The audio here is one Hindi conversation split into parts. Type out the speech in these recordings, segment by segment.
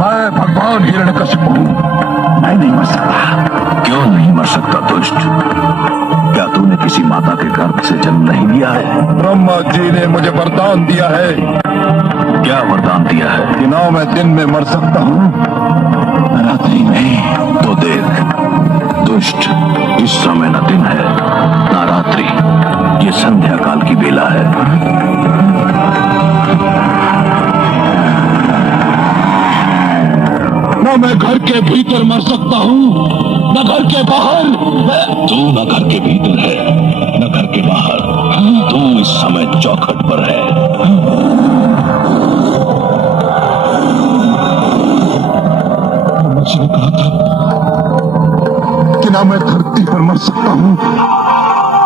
मैं भगवान हिरण्यकशिपु हूँ, मैं नहीं मर सकता। क्यों नहीं मर सकता दुष्ट? क्या तूने किसी माता के गर्भ से जन्म नहीं लिया है? ब्रह्मा जी ने मुझे वरदान दिया है। क्या वरदान दिया है? कि ना मैं दिन में मर सकता हूँ, रात्रि में। तो देख दुष्ट, इस समय न दिन है ना रात्रि, ये संध्या काल की बेला है। ना मैं घर के भीतर मर सकता हूँ, न घर के बाहर। तू न घर के भीतर है न घर के बाहर, तू इस समय चौखट पर है। मुझे कहा था कि ना मैं धरती पर मर सकता हूँ,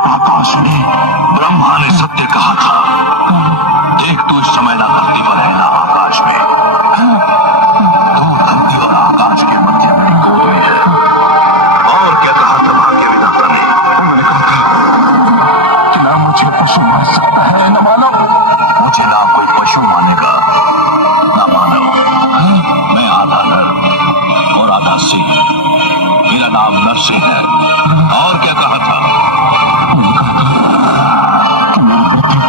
आकाश में ब्रह्मा ने सत्य कहा था। देख तू इस समय ना धरती पर है ना आकाश में, तू धरती और आकाश के मध्य में गोद में है। और क्या कहा था भाग्य विधाता ने? उन्होंने कहा था कि ना मुझे पशु मार सकता है न मानव। मुझे ना कोई पशु मानेगा ना मानव। मैं आधा नर और आधा सिंह, मेरा नाम नरसिंह है। और क्या कहा था? उन्होंने कहा था कि मेरी मृत्यु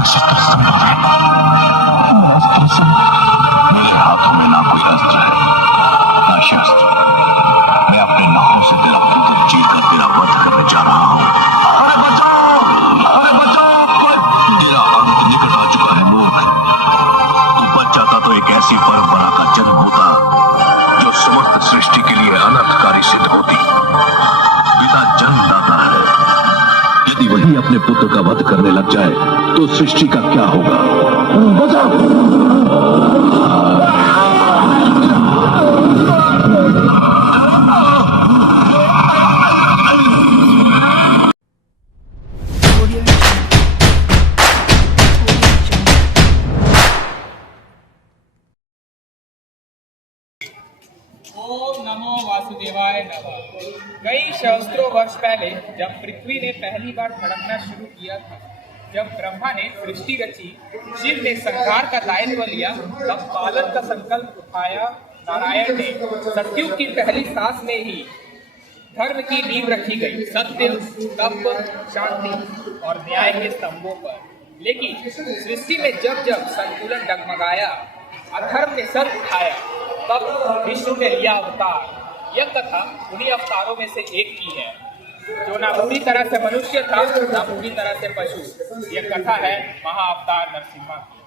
अस्त्र संभव है। अस्त्र संभव। मेरे हाथों में ना कोई अस्त्र है ना शस्त्र। मैं अपने नखों से तेरा पुत्र चीर कर तेरा वध करने जा रहा हूँ। अरे बचाओ, अरे बचाओ, तेरा अंत निकट आ चुका है मूर्ख। तू बच जाता तो एक ऐसी परंपरा का जन्म होता जो समस्त सृष्टि के लिए अनर्थकारी सिद्ध होती। पिता जन्मदाता है, यदि वही अपने पुत्र का वध करने लग जाए तो सृष्टि का क्या होगा? ओम नमो वासुदेवाय नमः। कई सहस्त्रों वर्ष पहले जब पृथ्वी ने पहली बार धड़कना शुरू किया था, जब ब्रह्मा ने सृष्टि रची, शिव ने संहार का दायित्व लिया, तब पालन का संकल्प उठाया नारायण ने। सत्युग की पहली सांस में ही धर्म की नींव रखी गई, सत्य, तप, शांति और न्याय के स्तंभों पर। लेकिन सृष्टि में जब जब संतुलन डगमगाया, अधर्म ने सर उठाया, तब विष्णु ने लिया अवतार। यह कथा उन्हीं अवतारों में से एक की है, जो ना पूरी तरह से मनुष्य था ना पूरी तरह से पशु। यह कथा है महाअवतार नरसिम्हा की।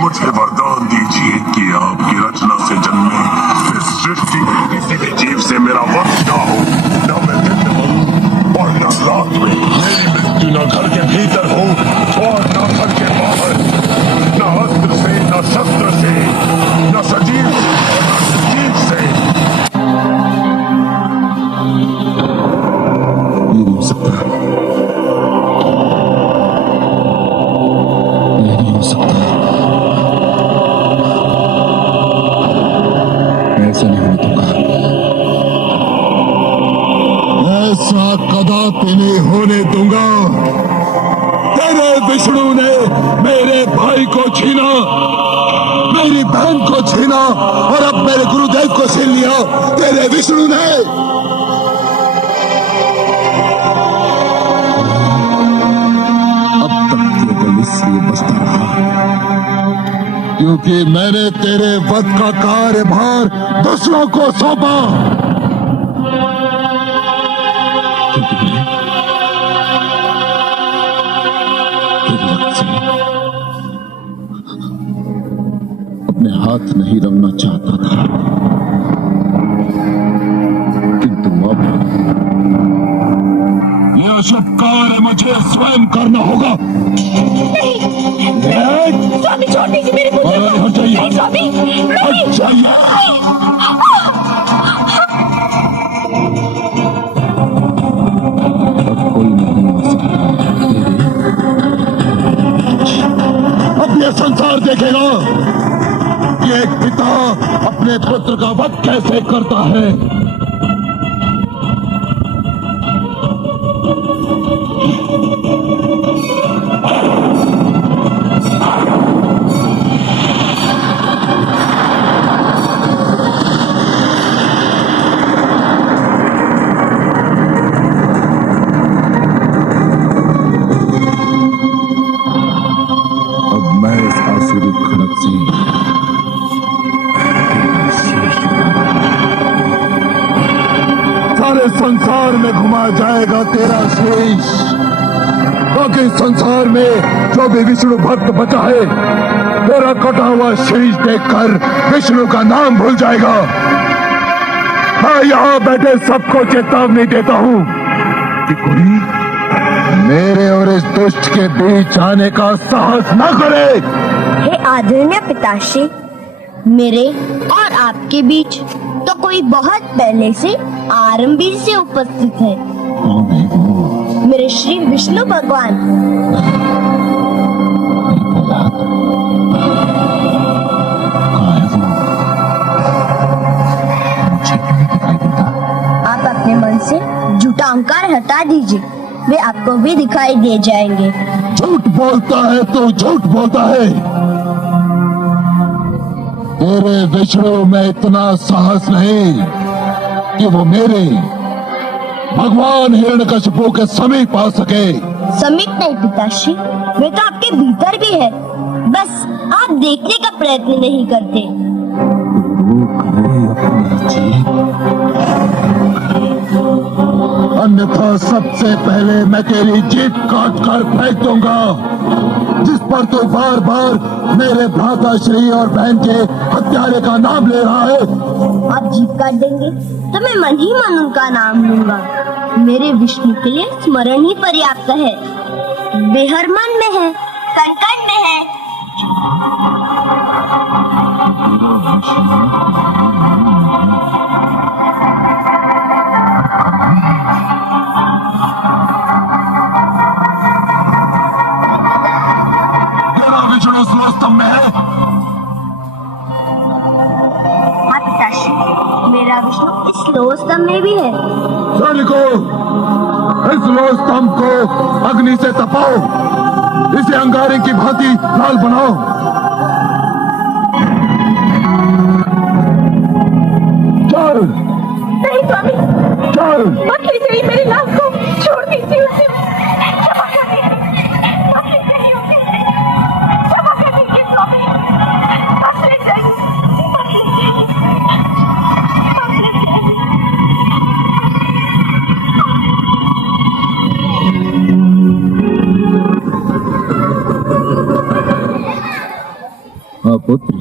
मुझे वरदान दीजिए कि आपकी रचना से जन्मे इस सृष्टि के किसी भी जीव से मेरा वध ना हो, न मैं दिन में मरूं और न रात में। मेरी मृत्यु न घर के भीतर हो और न घर के बाहर, न अस्त्र से न शस्त्र से, न सजीव से न निर्जीव से। ये नहीं हो सकता, ये नहीं हो सकता। ऐसा नहीं होने दूंगा, ऐसा कदापि नहीं होने दूंगा। तेरे विष्णु ने मेरे भाई को छीना, मेरी बहन को छीना और अब मेरे गुरुदेव को छीन लिया तेरे विष्णु ने। अब तक केवल इसलिए बचता रहा क्योंकि मैंने तेरे वध का कार्यभार दूसरों को सौंपा। क्योंकि मैं तेरे वक्त से अपने हाथ नहीं रंगना चाहता था, किंतु अब यह शुभ कार्य मुझे स्वयं करना होगा। स्वामी छोड़ दीजिए मेरे पुत्र को। हट जाइए, नहीं स्वामी, हट जाइए। अब कोई नहीं आ सकता। अब ये ये संसार देखेगा कि एक पिता अपने पुत्र का वध कैसे करता है। मैं इस आसुरी खड़क से सारे संसार में घुमाया जाएगा तेरा शीश, बाकी संसार में जो भी विष्णु भक्त बचा है तेरा कटा हुआ शीश देखकर विष्णु का नाम भूल जाएगा। मैं यहाँ बैठे सबको चेतावनी देता हूँ कि कोई मेरे और इस दुष्ट के बीच आने का साहस न करे। हे आदरणीय पिताश्री, मेरे और आपके बीच तो कोई बहुत पहले से आरंभी से उपस्थित है। मेरे श्री विष्णु भगवान। आप अपने मन से झूठा अहंकार हटा दीजिए, वे आपको भी दिखाई दे जाएंगे। झूठ बोलता है तो झूठ बोलता है। तेरे विष्णु में इतना साहस नहीं कि वो मेरे भगवान हिरण्यकशिपु के समीप आ सके। समीप नहीं पिताश्री, वे तो आपके भीतर भी है, बस आप देखने का प्रयत्न नहीं करते। अन्यथा सबसे पहले मैं तेरी जीभ काट कर फेंक दूंगा, जिस पर तू बार बार मेरे भ्राता श्री और बहन के हत्यारे का नाम ले रहा है। आप जीभ काट देंगे तो मैं मन ही मन उनका नाम लूंगा। मेरे विष्णु के लिए स्मरण ही पर्याप्त है। बेहर मन में है, कण कण में है। तेरा विष्णु स्तंभ में है। हाँ पिताश्री, मेरा विष्णु इस लोह स्तंभ में भी है। सैनिकों, इस लोह स्तंभ को अग्नि से तपाओ, इसे अंगारे की भांति लाल बनाओ। चल नहीं स्वामी, चल। मत ले जाइए मेरी लाश को, छोड़ दीजिए उसे। क्षमा कर दीजिए, मत ले जाइए उसे। क्षमा कर दीजिए स्वामी, मत ले जाइए, मत ले जाइए, मत ले जाइए। हाँ पुत्र,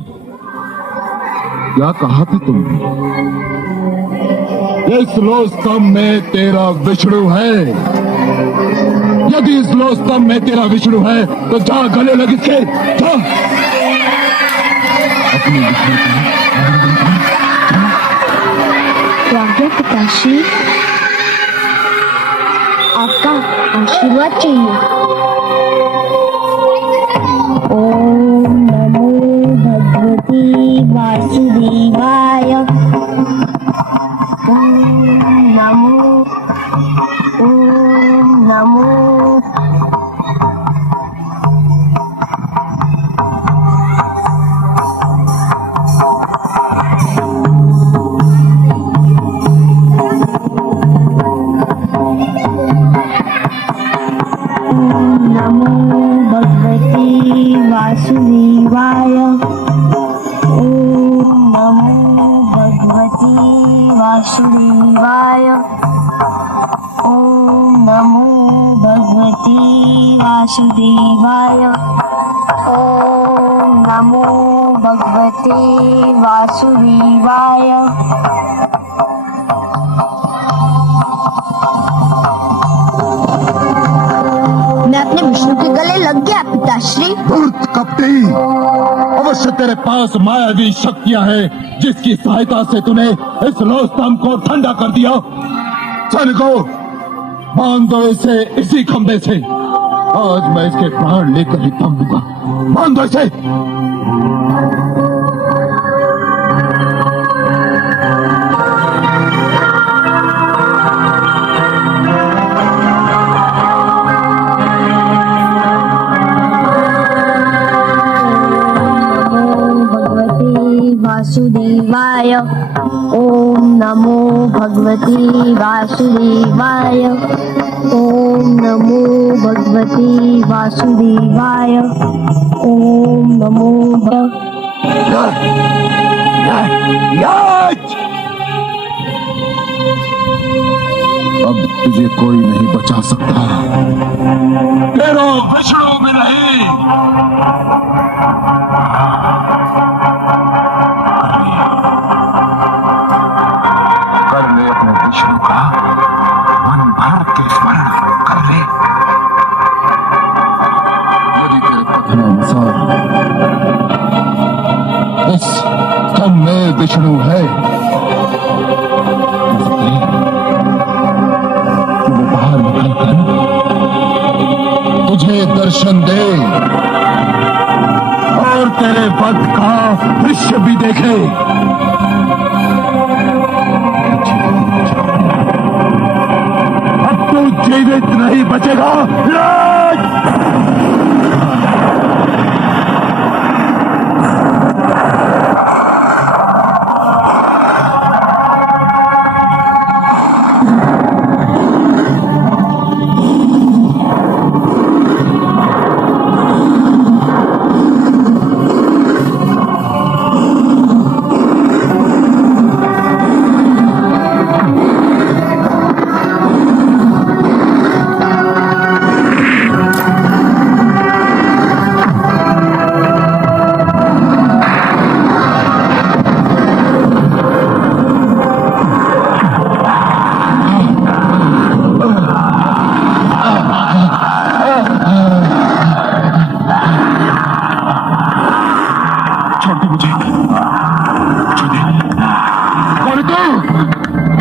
क्या कहा था तुमने? इस लोह स्तंभ में तेरा विष्णु है। यदि इस लोह स्तंभ में तेरा विष्णु है तो जा गले लग इसके, जा। अपने विष्णु तो आज्ञा पिताश्री, आपका आशीर्वाद चाहिए। ओम नमो भगवती वासुदेवाय। ओम नमो नमो भगवती वासुदेवाय। ओम नमो भगवती वासुदेवाय। ओम नमो भगवती वासुदेवाय। ओम नमो भगवते वासुदेवाय। मैं अपने विष्णु के गले लग गया पिताश्री। धूर्त कपटी, अवश्य तेरे पास मायावी शक्तियां हैं जिसकी सहायता से तूने इस लोह स्तंभ को ठंडा कर दिया। सैनिकों, बांध दो इसे इसी खंभे से। आज मैं इसके प्राण लेकर ही थम दूंगा। मान दो इसे। वासुदेवाय ओम नमो भगवते वासुदेवाय ओम नमो भगवते वासुदेवाय ओम नमो अब तुझे कोई नहीं बचा सकता। तेरा विष्णु में नहीं। कर ले अपने विष्णु का मन भर के स्मरण कर ले। यदि तेरे कथनानुसार इस स्तन में विष्णु है तो वो बाहर निकलकर तुझे दर्शन दे और तेरे वध का दृश्य भी देखे। अब तू जीवित नहीं बचेगा।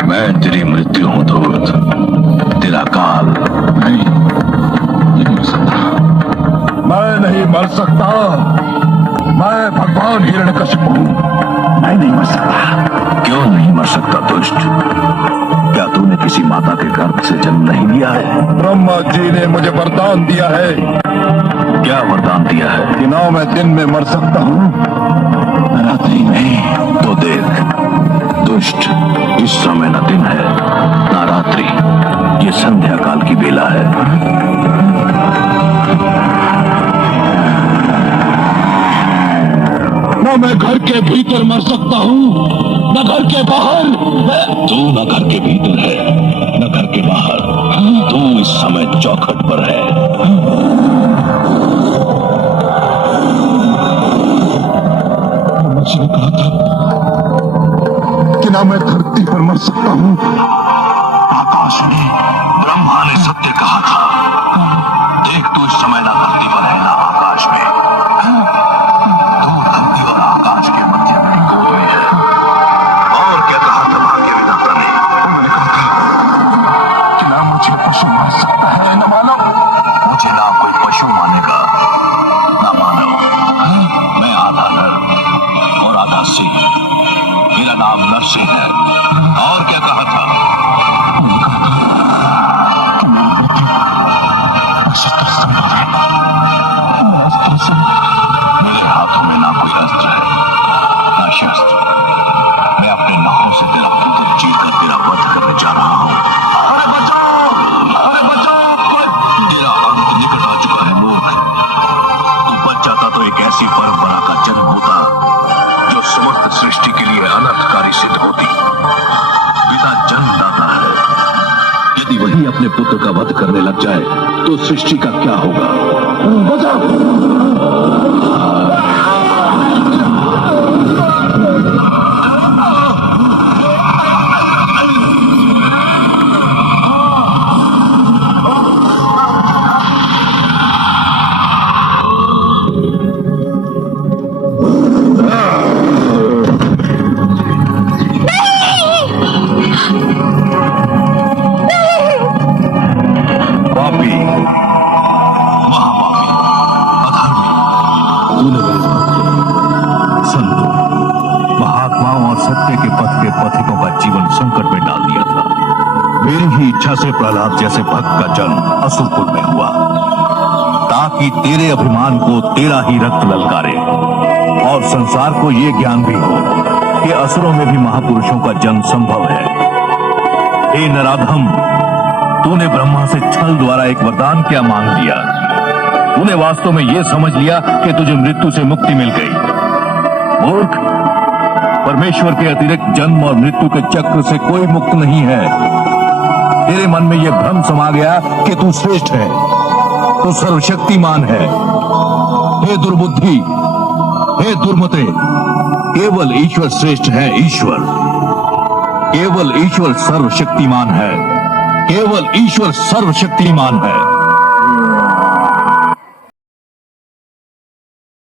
मैं तेरी मृत्यु हूं धूर्त, तेरा काल। नहीं मर सकता। मैं नहीं मर सकता। मैं भगवान हिरण्यकशिपु हूं। मैं नहीं मर सकता। क्यों नहीं मर सकता दुष्ट? क्या तूने किसी माता के गर्भ से जन्म नहीं लिया है? ब्रह्मा जी ने मुझे वरदान दिया है। क्या वरदान दिया है? कि ना मैं दिन में मर सकता हूं न रात्रि में। तो देख दुष्ट, इस समय न दिन है ना रात्रि, ये संध्या काल की बेला है। न मैं घर के भीतर मर सकता हूं न घर के बाहर। तू न घर के भीतर है न घर के बाहर, तू इस समय चौखट पर है। मुझे ने कहा था कि ना मैं धरती पर मर सकता हूं। आकाश में ब्रह्मा ने सत्य कहा था। देख तू इस समय ना धरती पर है ना आकाश में, तू धरती और आकाश के मध्य में गोद में है। और क्या कहा था भाग्य विधाता ने? उन्होंने कहा था कि ना मुझे पशु मार सकता है न मानव। मुझे ना कोई पशु मानेगा ना मानव। मैं आधा नर और आधा सिंह, मेरा नाम नरसिंह है। और क्या कहा था? उन्होंने कहा था कि मेरी मृत्यु अस्त्र संभव है। अस्त्र संभव। मेरे हाथों में ना कोई अस्त्र है ना शस्त्र। मैं अपने नखों से तेरा पुत्र चीर कर तेरा वध करने जा रहा हूं। अरे बचाओ! अरे बचाओ! तेरा अंत निकट आ चुका है मूर्ख। तू बच जाता तो एक ऐसी परंपरा का जन्म होता जो समस्त सृष्टि के लिए अनर्थकारी सिद्ध होती। पिता जन्मदाता है, यदि वही अपने पुत्र का वध करने लग जाए तो सृष्टि का क्या होगा? बचाओ! प्रहलाद जैसे भक्त का जन्म असुरकुल में हुआ, ताकि तेरे अभिमान को तेरा ही रक्त ललकारे और संसार को ये ज्ञान भी हो कि असुरों में भी महापुरुषों का जन्म संभव है। हे नराधम, तूने ब्रह्मा से छल द्वारा एक वरदान क्या मांग लिया? तूने वास्तव में यह समझ लिया कि तुझे मृत्यु से मुक्ति मिल गई। मूर्ख, परमेश्वर के अतिरिक्त जन्म और मृत्यु के चक्र से कोई मुक्त नहीं है। तेरे मन में यह भ्रम समा गया कि तू श्रेष्ठ है, तू सर्वशक्तिमान है। हे दुर्बुद्धि, हे दुर्मते, केवल ईश्वर श्रेष्ठ है। ईश्वर, केवल ईश्वर सर्वशक्तिमान है, केवल ईश्वर सर्वशक्तिमान है।